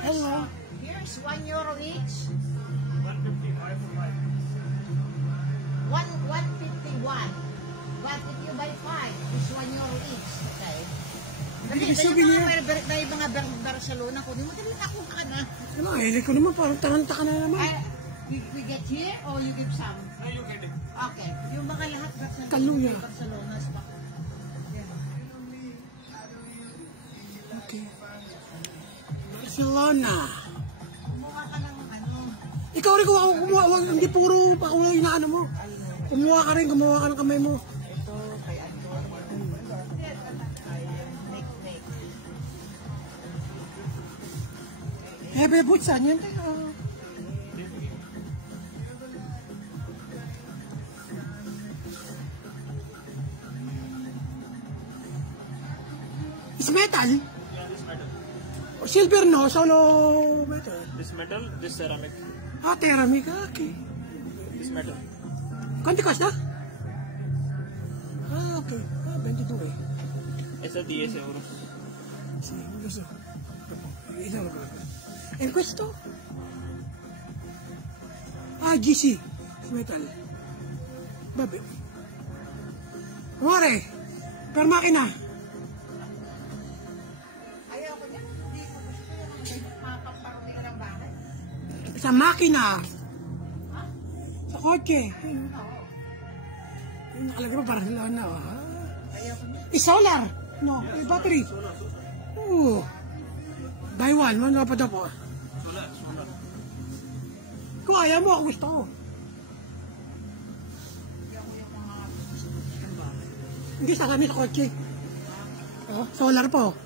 Hello. Here's €1 each. 151. But if you buy 5, it's €1 each. Okay. May mga Barcelona ko. Di mo din ako ka na. Ano, hilig ko naman. Parang taranta ka na naman. We get here or you give some? No, you get it. Okay. Yung mga lahat Barcelona. Kaluya. Barcelona. Okay. Barcelona. Kumuha ka ng ano. Ikaw rin kumuha. Hindi puro pakulang inaano mo. Kumuha ka rin. Kumuha ka ng kamay mo. Ito, kay Anton. Neck. Hebe, butsan yan. It's metal? Yeah, this metal. Or silver, no? Solo metal. This metal, this ceramic. Ah, ceramic. Okay. This metal. Quanti costa? Ah, ok. Ah, 22 eh. Esa 10 euros. Sì, lo so. E questo? Ah, GC. Metal. Vabbè. Amore, per macchina. Ayaw ko niya. Hindi ko gusto makaparoling ng bahay. Sa makina. Sa kotse. Nakalagay pa parang Barcelona. Ayaw ko niya. Solar. No, battery. Oh. Buy one, ano pa daw po? Solar. Kung ayaw mo, ako gusto ko. Ayaw ko yung mga Hindi sa kami sa kotse. Oh, solar po.